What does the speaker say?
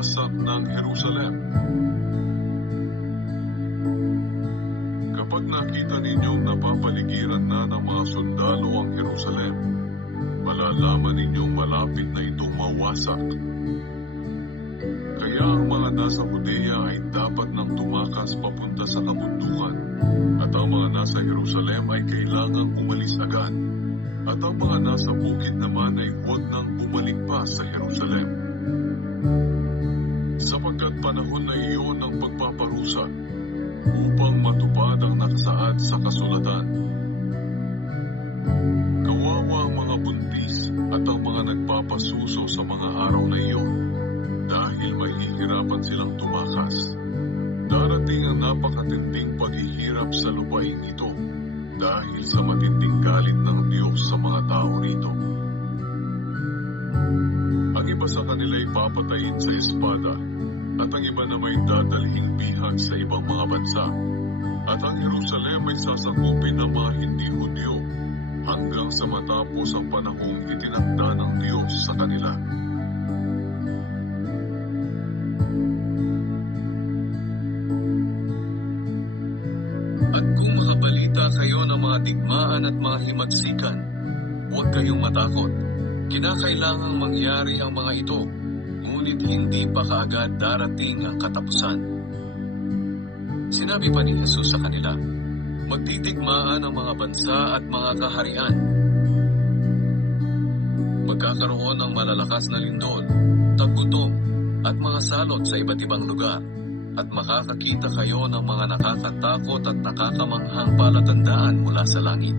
pagwasak ng Jerusalem. Kapag nakita ninyong napapaligiran na ng mga sundalo ang Jerusalem, malalaman ninyong malapit na itong mawasak. Kaya ang mga nasa Judea ay dapat nang tumakas papunta sa kabundukan, at ang mga nasa Jerusalem ay kailangang umalis agad, at ang mga nasa bukid naman ay huwag nang bumalik pa sa Jerusalem. Sapagkat panahon na iyon ng pagpaparusa, upang matupad ang nakasaad sa kasulatan. Kawawa ang mga buntis at ang mga nagpapasuso sa mga araw na iyon, dahil mahihirapan silang tumakas. Darating ang napakatinding paghihirap sa lupain ito, dahil sa matinding galit ng Diyos sa mga tao rito. Ang iba sa kanila ay papatayin sa espada, at ang iba na may dadalhing bihag sa ibang mga bansa. At ang Jerusalem ay sasakupin ng mga hindi Hudyo, hanggang sa matapos ang panahong itinakda ng Diyos sa kanila. At kung makabalita kayo ng mga digmaan at mga himagsikan, huwag kayong matakot. Kinakailangang mangyari ang mga ito, ngunit hindi pa kaagad darating ang katapusan. Sinabi pa ni Jesus sa kanila, magtitigmaan ang mga bansa at mga kaharian. Magkakaroon ng malalakas na lindol, taggutom, at mga salot sa iba't ibang lugar, at makakakita kayo ng mga nakakatakot at nakakamanghang palatandaan mula sa langit.